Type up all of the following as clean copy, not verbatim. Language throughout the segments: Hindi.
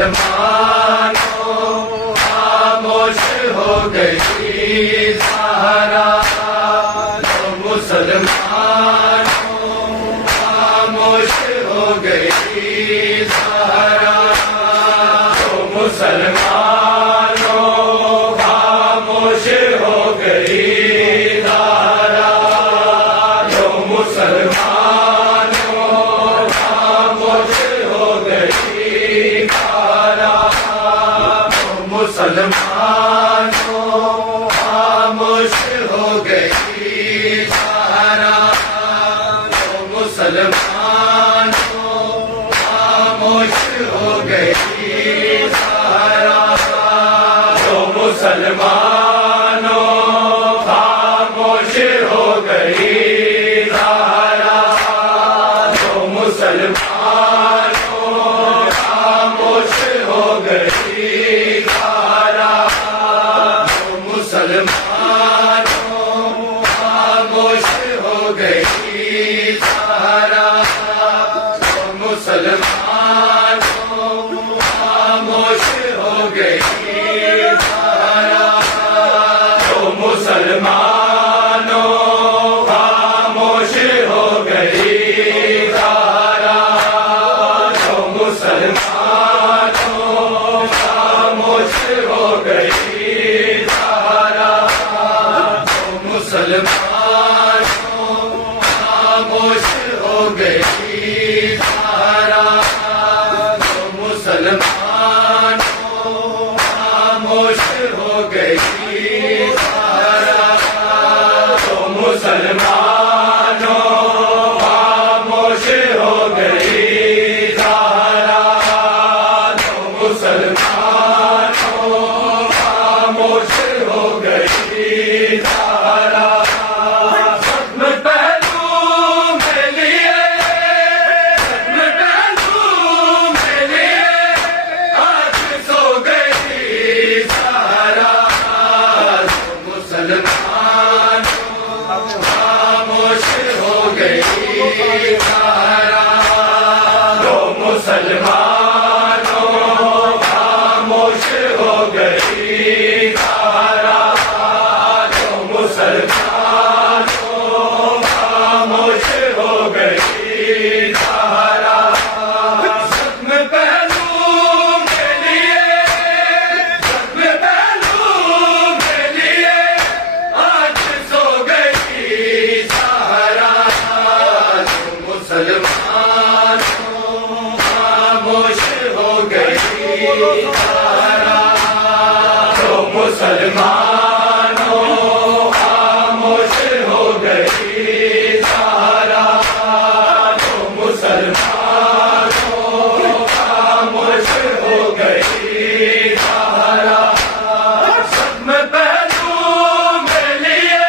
मुसलमानों खामोश हो गई सहारा, तो मुसलमानों खामोश हो गई सहारा, तो मुसलमानों खामोश हो गई धारा, तो मुसलमानों खामोश हो गई धारा, तो मुसलमानों खामोश हो गई धारा, तो मुसलमानों खामोश हो गई धारा, तो मुसलमानों खामोश हो गई धारा, तो मुसलमानों खामोश हो गई धारा, तो मुसलमानों खामोश हो गई धारा, तो मुसलमानों खामोश हो गई धारा, तो मुसलमानों खामोश हो गई धारा, तो मुसलमानों खामोश हो गई धारा, तो मुसलमानों खामोश हो गई धारा, तो मुसलमानों खामोश हो गई धारा, तो मुसलमानों खामोश हो गई धारा, तो मुसलमानों खामोश हो गई धारा, सत्म पहलू में लिए, सत्म पहलू में लिए आज सो गई धारा, तो मुसलमानों खामोश हो गई धारा, तो मुसलमानों खामोश हो गई धारा, तो मुसलमानों खामोश हो गई धारा, सत्म पहलू के लिए, सत्म पहलू के लिए आज सो गई धारा, तो मुसलमानों खामोश हो गई धारा, तो मुसलमानों खामोश हो गई धारा, तो मुसलमानों खामोश हो गई धारा, सत्म पहलू में लिए,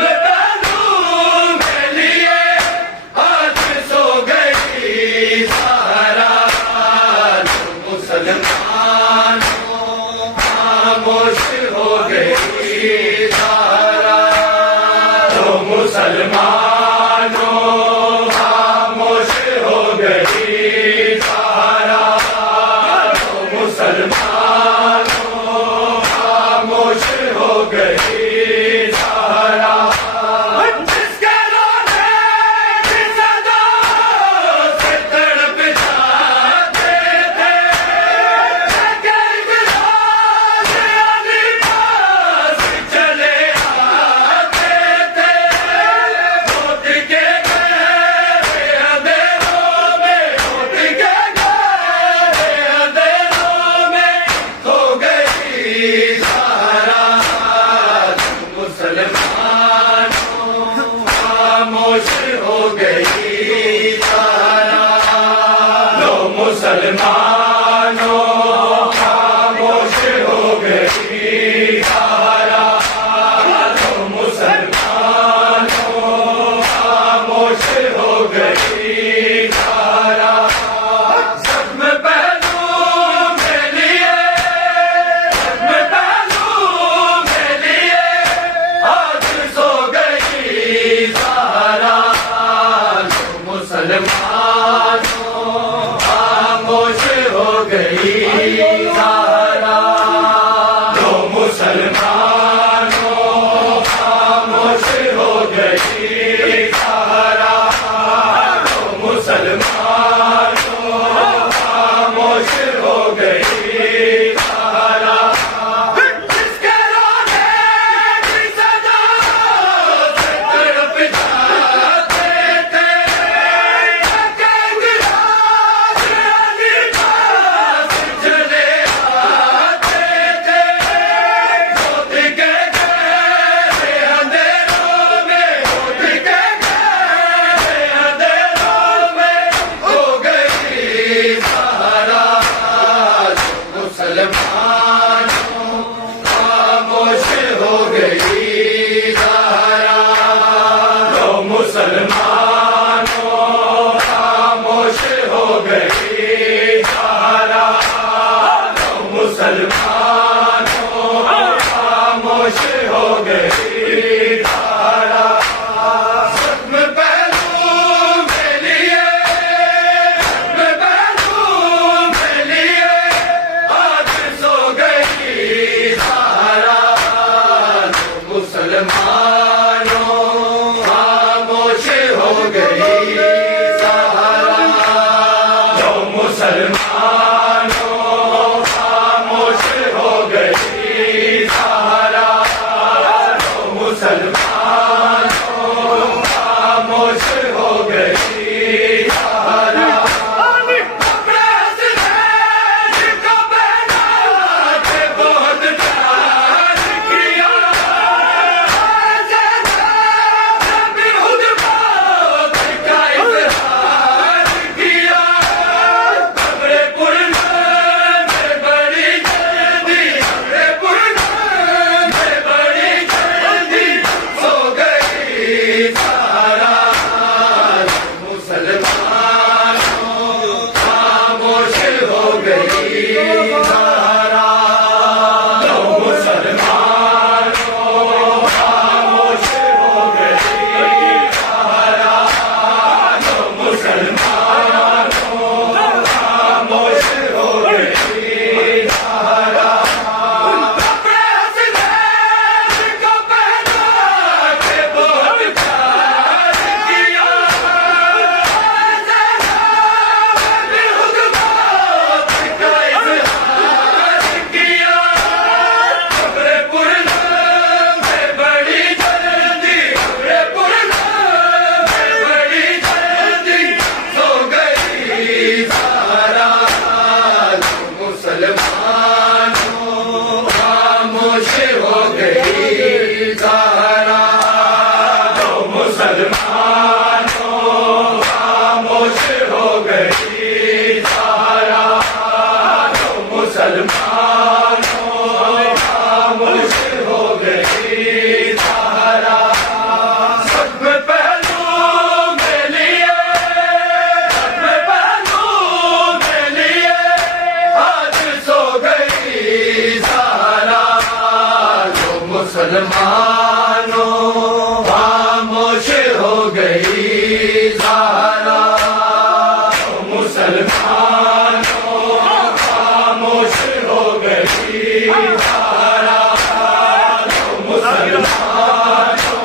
सत्म पहलू में लिए आज सो गई धारा, तो मुसलमानों खामोश हो गई धारा, तो मुसलमानों खामोश हो गई धारा, तो मुसलमानों खामोश हो गई धारा, जिसके रोने की सदा से तड़प जाते थे, चले आते थे, लौट के गए अंधेरों में, लौट के गए अंधेरों में खो गई धारा, तो मुसलमानों खामोश हो गई धारा, तो मुसलमानों खामोश हो गई धारा, तो मुसलमानों खामोश हो गई धारा, सत्म पहलू में लिए, सत्म पहलू में लिए आज सो गई धारा, तो मुसलमानों खामोश हो मुसलमानों खामोश हो गई धारा, मुसलमानों खामोश हो गई धारा। जख्म पहलू में लिए, जख्म पहलू में लिए आज सो गई धारा। मुसलमानों खामोश हो गई धारा, जो मुसलमानों खामोश हो गई धारा, जो मुसलमानों खामोश हो गई धारा। कपड़े हंसने जिनको पहना के बहुत प्यार किया, बेहुद बात का इजहार किया। कब्रे पुरना में बड़ी जल्दी, कब्रे पुरना में बड़ी जल्दी सो गई धारा। मुसलमानों खामोश हो गई धारा, जो मुसलमानों खामोश हो गई धारा, जो मुसलमानों खामोश हो गई धारा। कपड़े हंसने जिनको पहना के बहुत प्यार किया, बेहुद बात का इजहार किया। कब्रे पुरना में बड़ी जल्दी, कब्रे पुरना में बड़ी जल्दी सो गई धारा। मुसलमानों खामोश हो गई धारा, जो मुसलमानों खामोश हो गई धारा, जो मुसलमानों खामोश हो गई धारा। जख्म पहलू में लिए, जख्म पहलू में लिए आज सो गई धारा, जो मुसलमानों खामोश हो गई धारा, जो मुसलमानों खामोश हो गई धारा, जो मुसलमानों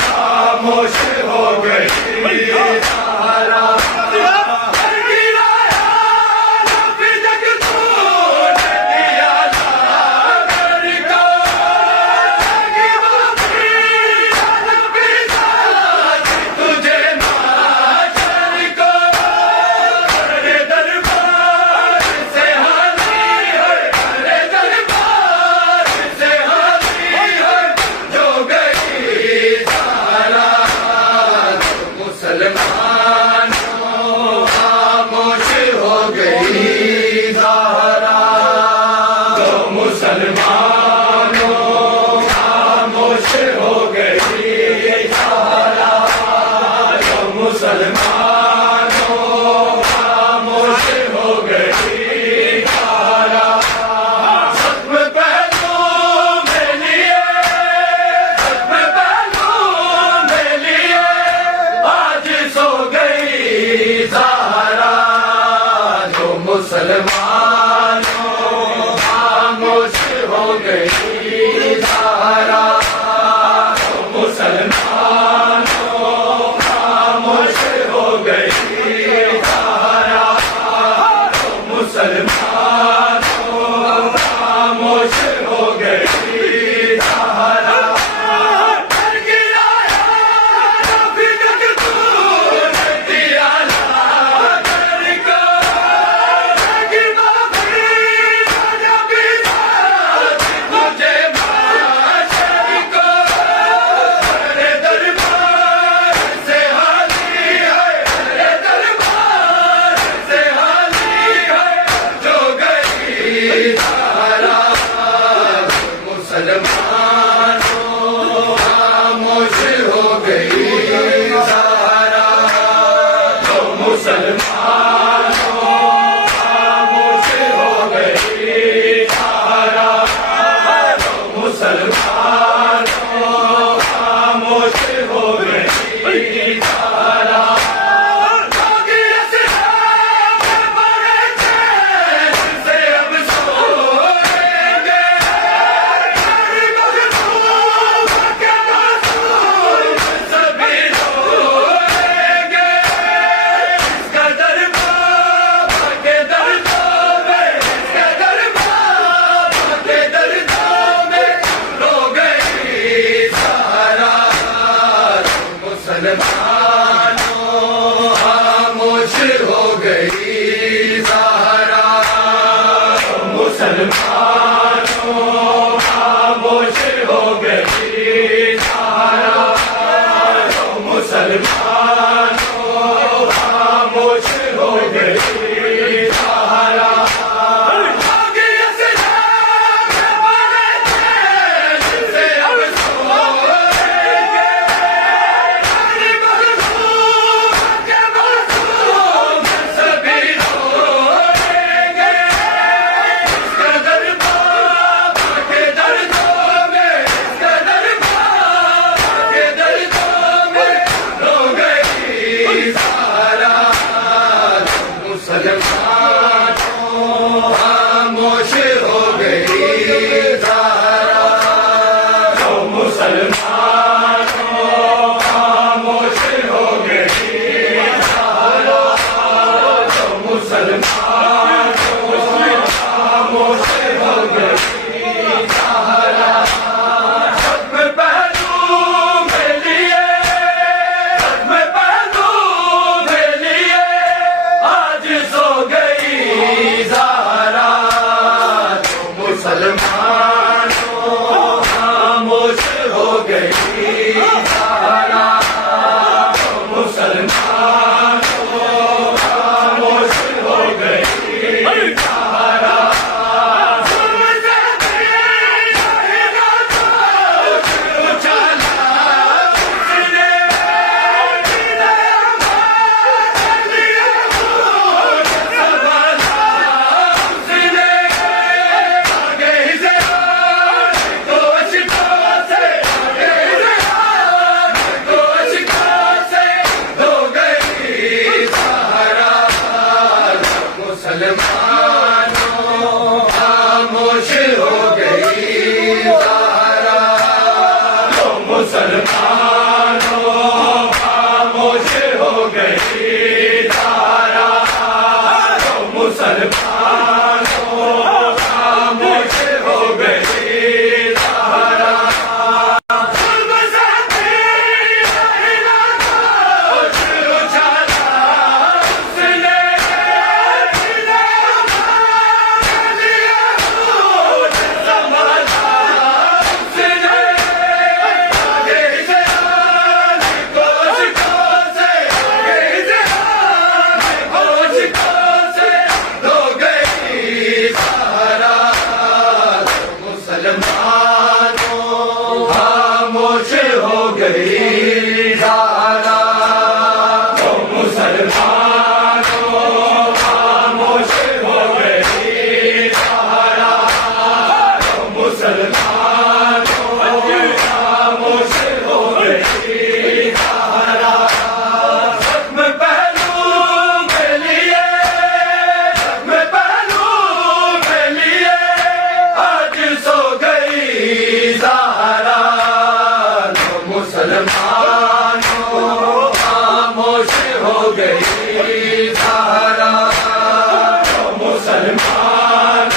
खामोश हो गई धारा। गिराया रब जग तूने दिया नागर को, तुझे माशर को अरे दरबार से हाज़ी है, अरे दरबार से हाज़ी है जो गई धारा। मुसलमानों खामोश हो गई धारा, जो मुसलमानों खामोश हो गई धारा, जो मुसलमानों खामोश हो गई धारा। जख्म पहलू में लिए, जख्म पहलू में लिए आज सो गई धारा, जो मुसलमानों खामोश हो गई धारा, जो मुसलमानों खामोश हो गई धारा, जो मुसलमानों खामोश हो गई धारा। गिराया रब जग तूने दिया नागर को, तुझे माशर को अरे दरबार से हाज़ी है, अरे मुसलमानों खामोश हो गई धारा, मुसलमानों खामोश हो गई धारा। भाग्य से जाग बने थे, जिसे अब सोएंगे। हरि मखदूम के मासूम सभी रोएंगे। इसका दरबार के दर्दों में, इसका दरबार के दर्दों में रो गई सारा। मुसलमानों खामोश हो गई धारा, मुसलमानों खामोश हो गई धारा, मुसलमानों खामोश हो गई धारा। खत्म पहलू में लिए, खत्म पहलू में लिए आज सो गई ज़ारा। तो मुसलमानों खामोश हो गई ज़ारा, तो मुसलमानों खामोश हो गई ज़ारा। जुल्म से रहेगा तो उछाला उसने, जिन्हें हमारे लिए भूल संभाला उसने। आगे से तो अशिकों से, आगे से तो अशिकों से धो गई सहारा। मुसलमानों खामोश हो गई सहारा, तो मुसलमानों खामोश हो गई धारा, तो मुसलमानों खामोश हो गई धारा। जुल्म से रहेगा तो उछाला उसने, जिन्हें हमारे लिए भूल संभाला उसने। आगे से आने को शिकों से, आगे से आने को शिकों से धो गई सहारा। मुसलमानों खामोश हो गई धारा, तो मुसलमानों खामोश हो गई धारा, तो मुसलमानों खामोश हो गई धारा। खत्म पहलू में लिए, खत्म पहलू में लिए आज सो गई ज़ारा। तो मुसलमानों खामोश हो गई धारा, तो मुसलमानों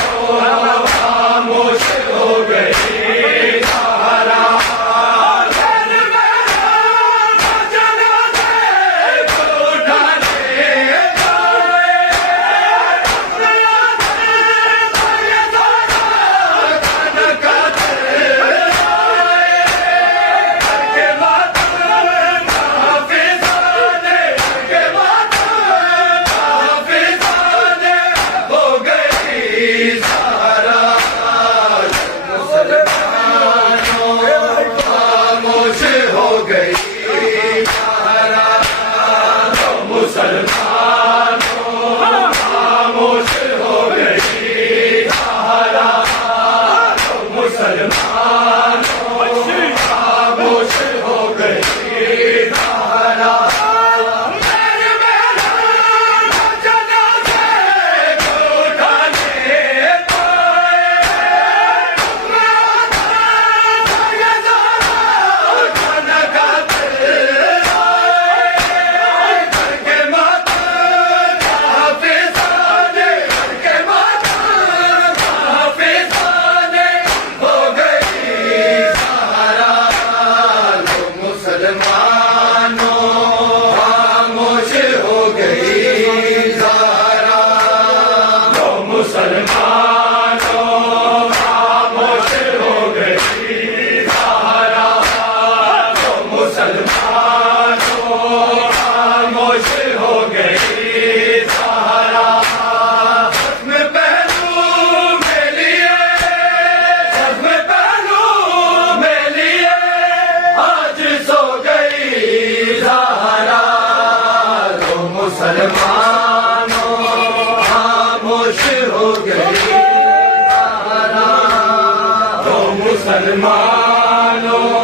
खामोश हो गई धारा। जन मेरा जना दे तो उठाने जाए, अपना दिल ये सारा खाना खाते आए। के मातम हाफिज़ाने, के मातम मुसलमानों